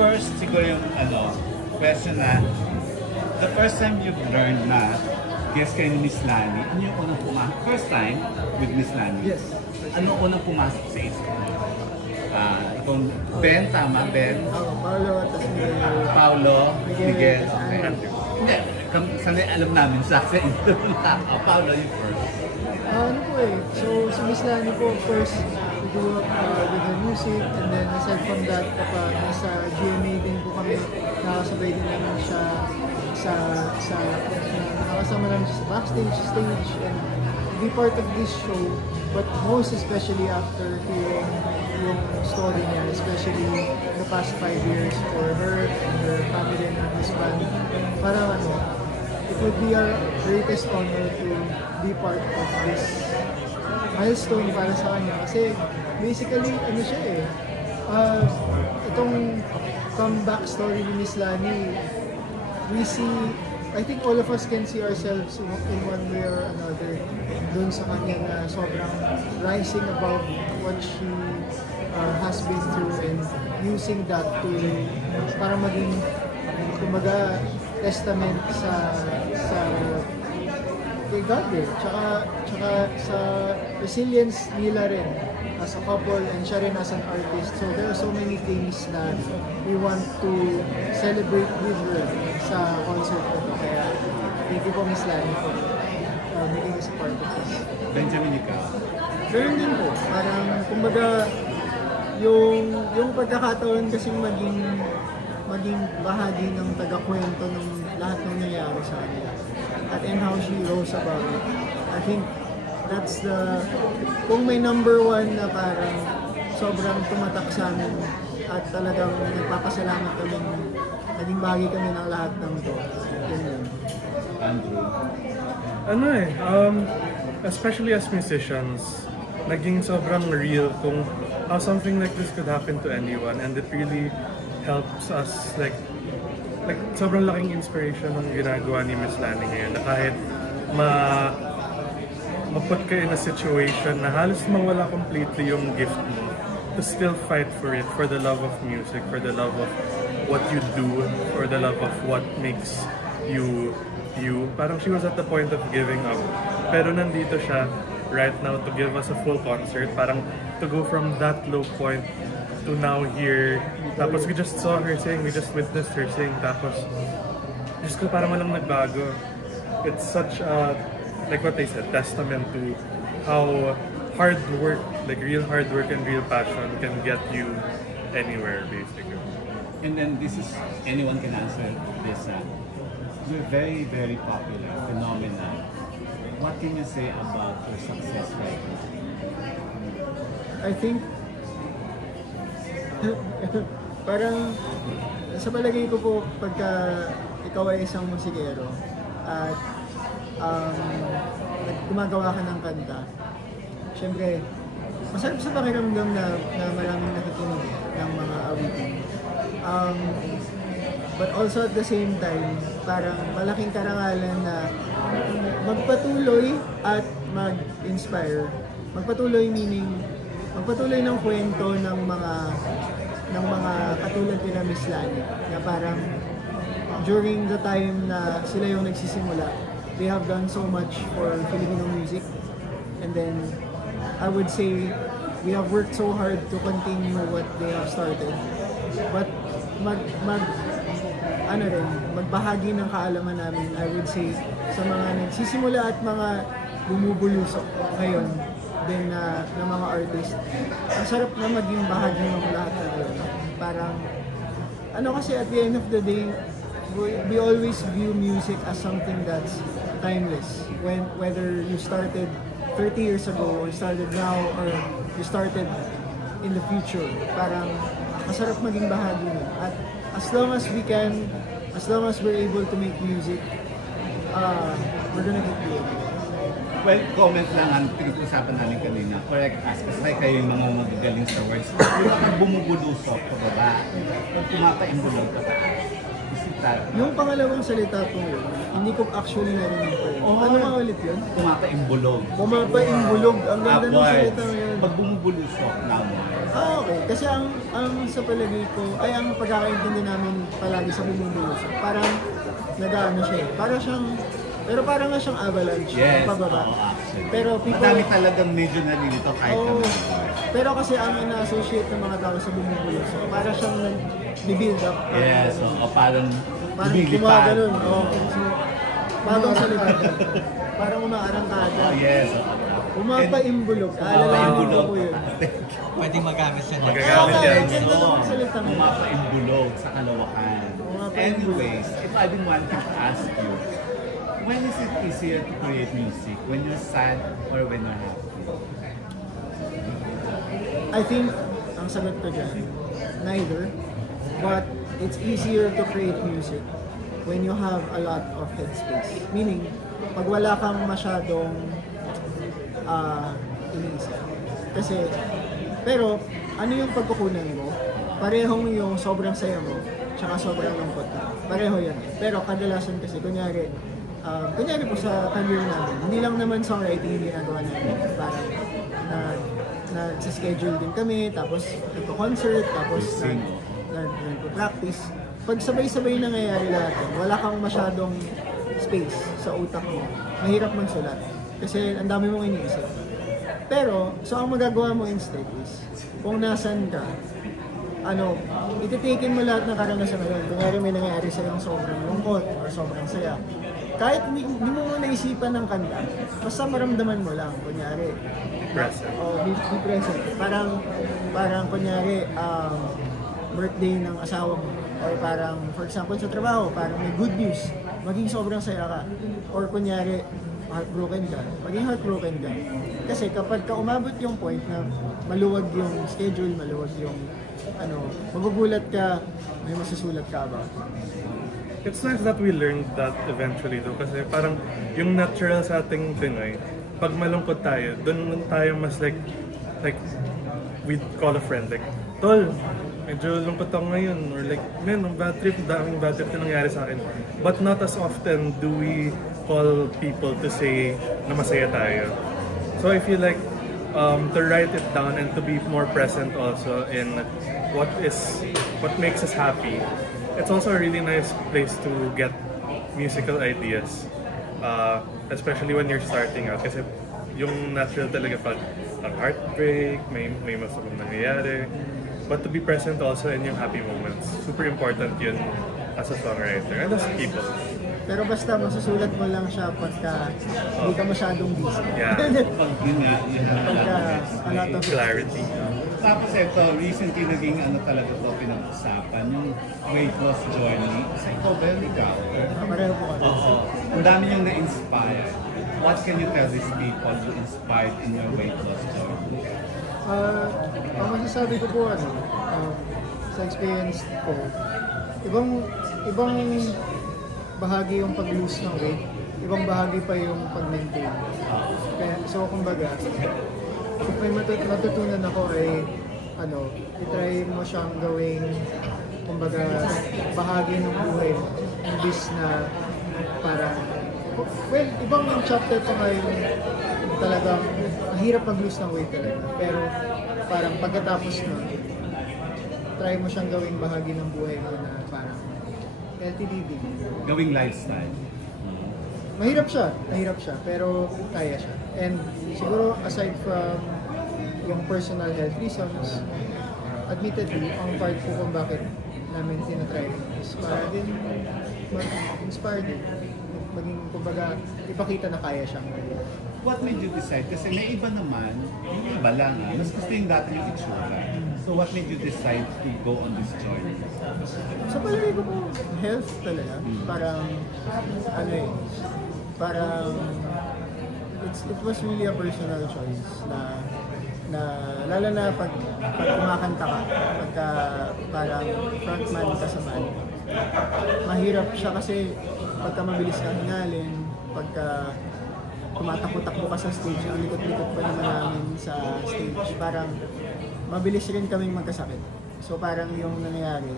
first, siguro yung question na, the first time you've learned na guest kayo ni Miss Lani, ano yung unang pumasok? First time with Miss Lani? Yes. Ano unang pumasok sa isip mo? Itong Ben, tama? Ben? Paolo, tapos Paulo, Miguel. Okay. Andrew. Hindi, sanay alam namin sa inyo. Paulo yung first. Ano po so si Miss Lani po, of course, we grew up with her music, and then aside from that, kapag nasa GMA din po kami, nakasabay din namin siya nakasama namin siya sa backstage, stage, and be part of this show, but most especially after hearing yung story niya, especially the past 5 years for her and her family and her husband. Parang it would be our greatest honor to be part of this milestone para sa kanya. Kasi basically, siya itong comeback story ni Miss Lani, we see, I think all of us can see ourselves in one way or another dun sa kanya na sobrang rising above what she has been through and using that to para maging kumaga testament sa kay God tsaka sa resilience nila rin as a couple and siya rin as an artist. So there are so many things na we want to celebrate with her sa concert na to. Kaya thank you po Miss Lani for making us a part of this. Benjamin, ikaw? Ganun din po. Parang kumbaga yung pagkakataon kasing maging bahagi ng taga-kwento ng lahat ng nangyari sa kanya and how she rose above it. I think that's kung may number one na parang sobrang tumatak sa amin at talagang nagpapasalamat kami, naging bahagi kami ng lahat ng ito. Andrew? Especially as musicians, naging sobrang real kung how something like this could happen to anyone, and it really helps us like sobrang laking inspiration ng ginagawa ni Miss Lani ngayon na kahit ma-put ka in a situation na halos mawala completely yung gift mo, to still fight for it, for the love of music, for the love of what you do, for the love of what makes you. Parang she was at the point of giving up, pero nandito siya right now to give us a full concert, parang to go from that low point to now here. Tapos we just saw her sing, we just witnessed her sing, tapos just ko parang walang nagbago. It's such a, like what they said, testament to how hard work, like real hard work and real passion can get you anywhere basically. And then this is, anyone can answer this. You're very, very popular, phenomenal. What can you say about your success right now? I think parang sa palagay ko po pagka ikaw ay isang musikero at gumagawa ka ng kanta, syempre masarap sa pakiramdam na maraming nakikinig ng mga awitin. But also at the same time, parang malaking karangalan na magpatuloy at mag-inspire. Magpatuloy meaning magpatuloy ng kwento ng mga katulad nila Miss Lani na parang during the time na sila yung nagsisimula, they have done so much for Filipino music, and then I would say we have worked so hard to continue what they have started, but magbahagi ng kaalaman namin, I would say, sa mga nagsisimula at mga bumubulusok ngayon din na mga artist. Ang sarap na maging bahagi ng lahat ng yun. Parang, kasi at the end of the day, we always view music as something that's timeless. Whether you started 30 years ago, or started now, or you started in the future, parang masarap maging bahagi nun. At as long as we can, as long as we're able to make music, we're gonna keep doing it. Well, comment lang ang pinag-usapan namin kanina. Correct us, kasi kayo yung mga magagaling sa words. Yung bumubulusok sa baba, yung pumapaimbulog ka pa. Yung pangalawang salita po yun, hindi ko actually narinig po yun. Ano nga ulit yun? Pumapaimbulog. Pumapaimbulog. Ang ganda ng salita yun. Pag bumubulusok naman. Okay. Kasi ang sa palagay ko, ay ang pagkakaintindi namin palagi sa bumubulusok, parang nag-ano siya eh. Pero parang nga siyang avalanche. Yes, Pababa. oo, actually. Pero people... Madami talagang medyo nalilito kahit Oo. naman. Pero kasi ang ina-associate ng mga tao sa bumubulusok, parang siyang nag-build up. Yes, o parang Parang lumilipad. gumaganon. Oo. Bagong salita. Parang umaarangkada. Oh, yes. Umapaimbulog. Alalahanin ko yun. Pwedeng magamit siya. Magagamit Oo, yan. ang ganda ng salita mo. Umapaimbulog sa kalawakan. Anyways, if I didn't want to ask you, when is it easier to create music? When you're sad or when you're happy? I think, ang sagot ko dyan, neither. But it's easier to create music when you have a lot of headspace. Meaning, pag wala kang masyadong iniisip. Kasi, pero, ano yung pagkukunan mo? Parehong yung sobrang saya mo, tsaka sobrang lungkot mo. Pareho yan. Pero kadalasan kasi, kunyari po sa career namin, hindi lang naman songwriting yung ginagawa namin. Parang, nag-schedule din kami, tapos nagpo-concert, tapos nagpo-practice. Pag sabay-sabay nangyayari lahat yun, wala kang masyadong space sa utak mo. Mahirap magsulat. Kasi ang dami mong iniisip. Pero, so ang magagawa mo instead is, kung nasan ka, ititaken mo lahat ng karanasan na yun. Kunyari may nangyayari sa'yo sobrang lungkot or sobrang saya. Kahit hindi mo naisipan ng kanta, basta maramdaman mo lang. Kunyari, Present. be present. Parang kunyari, birthday ng asawa mo. Or parang, for example, sa trabaho, parang may good news. Maging sobrang saya ka. Or kunyari, heartbroken ka. Maging heartbroken ka. Kasi kapag ka umabot yung point na maluwag yung schedule, maluwag yung magugulat ka, may masusulat ka ba? It's nice that we learned that eventually though, kasi parang yung natural sa ating Pinoy, pag malungkot tayo, doon tayo mas like we'd call a friend like, Tol, medyo lungkot ako ngayon, or like, man, ang daming bad trip na nangyari sa akin. But not as often do we call people to say na masaya tayo. So I feel like to write it down and to be more present also in what makes us happy. It's also a really nice place to get musical ideas, especially when you're starting out. Kasi yung natural talaga pag ang heartbreak, may masamang nangyayari. But to be present also in yung happy moments. Super important yun as a songwriter and as people. Pero basta masusulat mo lang siya pagka hindi ka masyadong busy. Yeah. Pag yun nga, Pagka a lot of Clarity. Tapos ito, recently naging talaga to pinag-usapan, yung weight loss journey. Kasi ikaw, very gather. Pareho po kami. Oo. Ang dami niyong na-inspire. What can you tell these people who inspired in your weight loss journey? Ang masasabi ko po sa experience ko, ibang bahagi yung pag-lose ng weight, ibang bahagi pa yung pag-maintain. Kaya, so kumbaga, kung may matutunan ako ay i-try mo siyang gawing kumbaga bahagi ng buhay mo, imbis na parang ibang chapter pa ngayon talagang mahirap mag-lose ng weight talaga, pero parang pagkatapos nun, try mo siyang gawing bahagi ng buhay mo na parang healthy living. Gawing lifestyle. Mahirap siya, pero kaya siya. And siguro aside from yung personal health reasons, admittedly, ang part ko kung bakit namin tinatry is para din mag-inspire din. Maging, kumbaga, ipakita na kaya siyang gawin. What made you decide? Kasi may iba naman, yung iba lang mas gusto yung dati yung itsura. So what made you decide to go on this journey? Sa palagay ko po, health talaga. Parang, parang, it was really a personal choice na lalo na pag kumakanta ka, pagka parang frontman ka sa band. Mahirap siya kasi pagka mabilis kang hingalin, pagka tumatakbo-takbo ka sa stage, ang likot-likot pa naman namin sa stage, parang mabilis rin kaming magkasakit. So parang yung nangyayari,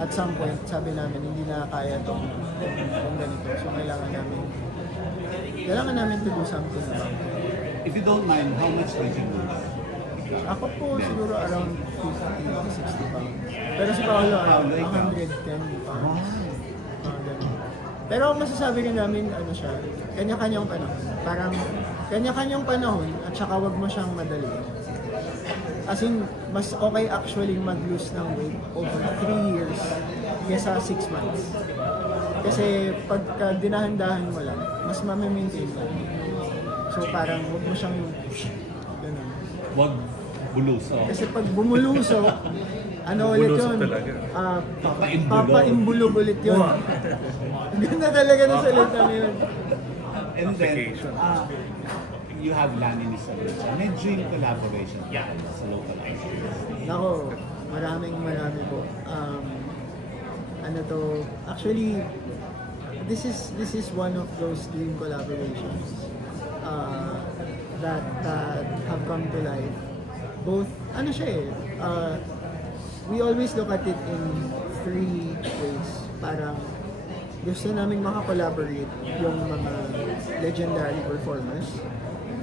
at some point, sabi namin, hindi na kaya itong ganito. So kailangan namin to do something about it. If you don't mind, how much did you lose? Ako po siguro around 50 to 60 pounds. Pero si Paolo, Paolo, ikaw? 110 pounds. Ganun. Pero ang masasabi rin namin, ano siya, kanya-kanyang panahon. Parang kanya-kanyang panahon at saka wag mo siyang madali. As in, mas okay actually mag-lose ng weight over 3 years kesa 6 months. Kasi pagka dinahan-dahan mo lang, mas mamaintain lang. So parang wag mo siyang ganun. Wag buluso. Kasi pag bumulusok, ano ulit Bumulusok yun? talaga. Papaimbulog ulit yun. Ganda talaga ng salita na yun. And then, Application. you have Lani Nisabel. May dream collaboration sa local artists. Nako, marami po. Ano to, actually, this is one of those dream collaborations that have come to life. Both, ano siya we always look at it in 3 ways. Parang gusto naming makakollaborate yung mga legendary performers.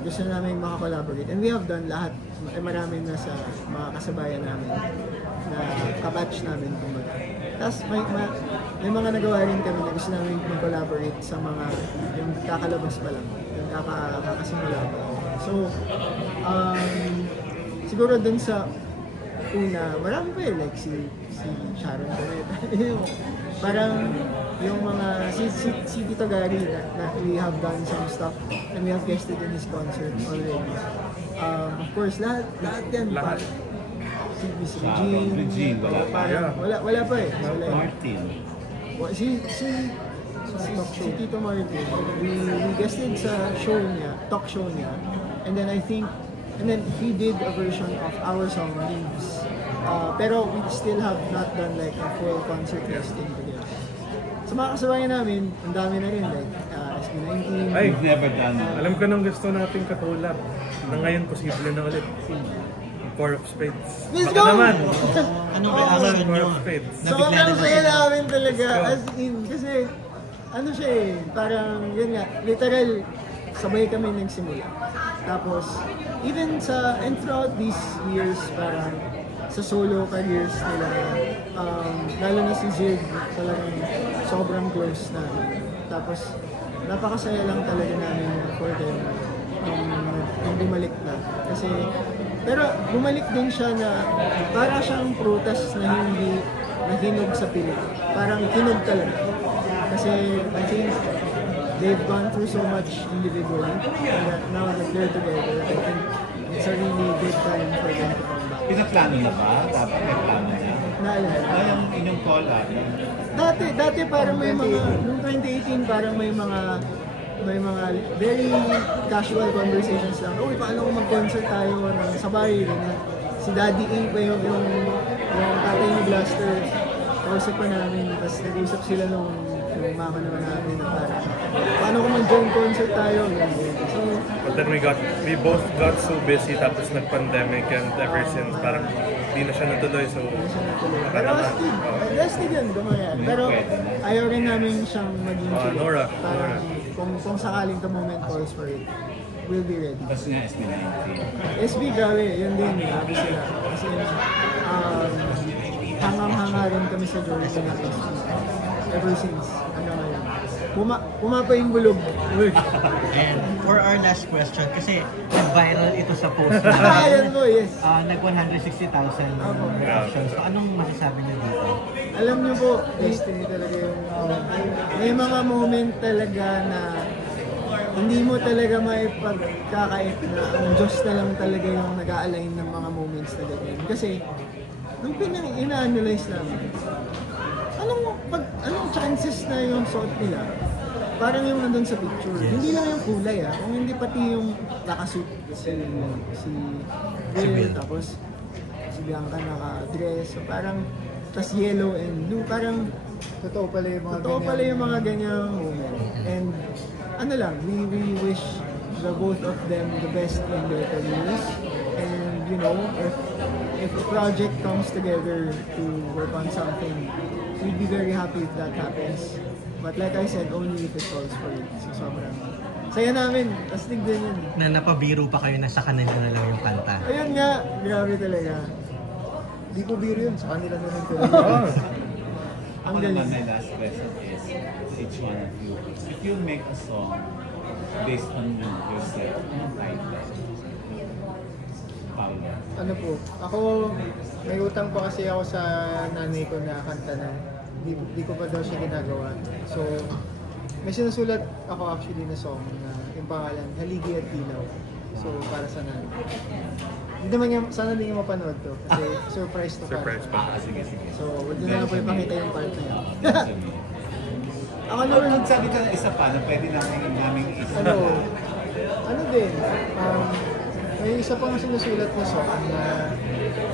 Gusto namin makakollaborate. And we have done lahat. Marami na sa mga kasabayan namin na kabatch namin kumbaga. Tapos may mga nagawa rin kami na gusto namin mag-collaborate sa mga yung kakalabas pa lang. Yung kakasimula pa lang. So, siguro dun sa una, marami pa like si Sharon Cuneta. Parang yung mga si Tito Gary na we have done some stuff and we have guested in his concerts already. Of course, lahat yan. Lahat. Si Regine, wala pa. Wala pa eh. Martin. Si Tito Martin, we guested sa show niya, talk show niya, and then he did a version of our song, Leaves. Pero we still have not done like a full concert listing together. Sa mga kasabayan namin, ang dami na rin like SB19. Ay, We've never done alam ko nang gusto nating katulad. Na ngayon, posible na ulit. Four of Spades. Let's Baka go! naman. Anong Oo. reaction Four nyo? of Spades. Sobrang saya namin talaga. Let's go. As in, kasi ano siya parang yun nga, literal, sabay kami nagsimula. Tapos, even and throughout these years, parang sa solo careers nila, lalo na si Zig, talagang sobrang close na. Tapos, napakasaya lang talaga namin for them nung bumalik na. Kasi, pero bumalik din siya na para siyang prutas na hindi nahinog sa pilit. Parang hinog talaga. Kasi I think they've gone through so much individually and now that they're together, I think it's a really good time for them to come back. Pinaplano na ba? Dapat may plano na. Naalala. Yung inyong call-up. Dati parang may mga, noong 2018 parang may mga very casual conversations lang. Uy, paano kung mag-concert tayo ng sabay? Si Daddy A pa yung tatay ni Blaster. Kausap pa namin, tapos nag-usap sila nung mama naman namin na parang paano kung mag-join concert tayo? So, But then we both got so busy tapos nag-pandemic and ever since parang di na siya natuloy. So, pero astig yun, gumayan. Pero ayaw rin namin siyang maging chill. Nora. Parang kung sakaling the moment calls for it, we'll be ready. Tapos nga SB19. SB, grabe, yun din, grabe sila. Kasi hangang-hanga rin kami sa Jordan na SB. Ever since, ngayon. Pumapa yung bulog. And for our last question, kasi nag-viral ito sa post na Ayan po, yes. nag-160,000 reactions. So, anong masasabi niyo dito? Alam niyo po, destiny talaga yung may mga moment talaga na hindi mo talaga maipagkakait na ang Diyos na lang talaga yung nag-a-align ng mga moments na ganyan. Kasi, nung ina-analyze namin, anong chances na yung suot nila? Parang yung nandun sa picture. Hindi lang yung kulay kung hindi pati yung nakasuit si Will, tapos si Bianca naka-dress. So parang, tas yellow and blue, parang totoo pala yung mga ganyang moment. And ano lang, we wish the both of them the best in their careers. And you know, if a project comes together to work on something, we'd be very happy if that happens. But like I said, only if it calls for it. So sobrang Saya namin, astig din yun. Na napabiro pa kayo na sa kanila na lang yung kanta. Ayun nga, grabe talaga. Di ko biro yun, sa kanila na rin talaga. Ang Ako naman, galing. my last question is to each one of you. If you make a song based on yourself, anong title? Paolo. Ano po, ako, may utang pa kasi ako sa nanay ko na kanta na di ko pa daw siya ginagawa. So, may sinusulat ako actually na song na yung pangalan, Haligi at Ilaw. So, para sa nanay. Hindi naman niya, sana hindi niya mapanood to. Kasi surprise to Surprise para. pa. Sige, sige. So, wag niyo na lang po ipakita yung part na yun. Ako Ano naman, nagsabi ka ng isa pa na pwede namin isa? ano din, may isa pang sinusulat na song na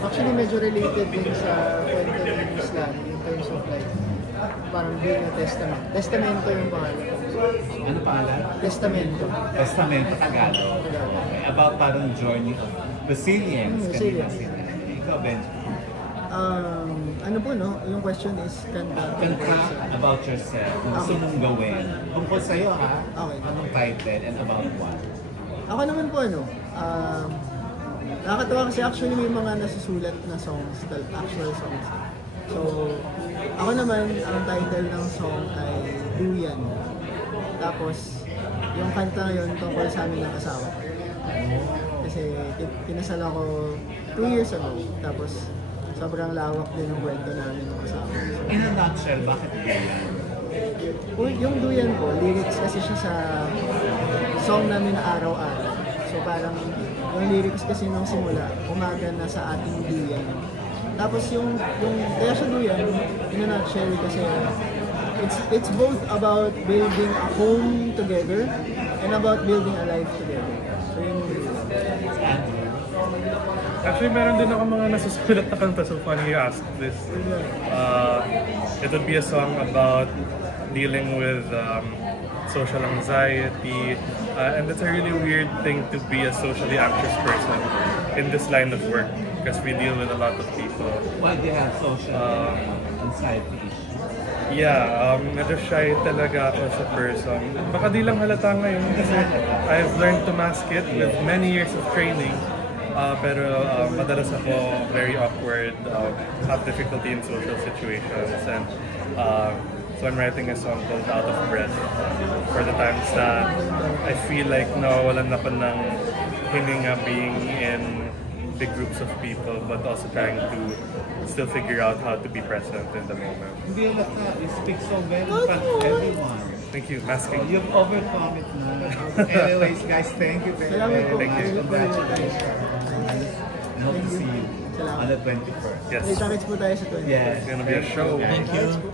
actually medyo related din sa kwento ng Islam in terms of like parang being a testament. Testamento yung pangalan. Ano pangalan? Testamento. Testamento Tagalog. Okay. About parang journey of resilience. Resilience. Kanina sila. Ikaw, Benji. Ano po no? Yung question is kanta. Kanta about yourself. Kung gusto mong gawin. Tungkol sa'yo ha? Okay. Anong title and about what? Ako naman po nakakatawa kasi actually may mga nasusulat na songs, actual songs. So, ako naman, ang title ng song ay Duyan. Tapos, yung kanta ngayon tungkol sa amin ng asawa. Kasi kinasal ako 2 years ago. Tapos, sobrang lawak din ng kwento namin ng asawa. So, In a nutshell, bakit Duyan? yung Duyan po, lyrics kasi siya sa song namin na araw-araw. So parang yung lyrics kasi nung simula, umaga na sa ating Duyan. Tapos yung kaya siya Duyan, in a nutshell kasi it's both about building a home together and about building a life together. So yun yung Andrew. Actually, meron din ako mga nasusulat na kanta, so funny you asked this. It would be a song about dealing with social anxiety, and it's a really weird thing to be a socially anxious person in this line of work because we deal with a lot of people. Why do you have social anxiety issues? Yeah, medyo shy talaga ako sa person. Baka di lang halata ngayon kasi I've learned to mask it with many years of training. Pero madalas ako very awkward, have difficulty in social situations, and so I'm writing a song called Out of Breath for the times that I feel like nawawalan na pa ng hininga being in big groups of people, but also trying to still figure out how to be present in the moment. Hindi halata. You speak so well in front of everyone. Thank you, masking. You've overcome it na. Anyways, guys, thank you very Salamat po. much. Thank you. Congratulations. I hope to see you Salamat. on the 21st. Yes, Kita-kits po tayo sa 20. Yes. it's gonna be a show. Thank you. Salamat po.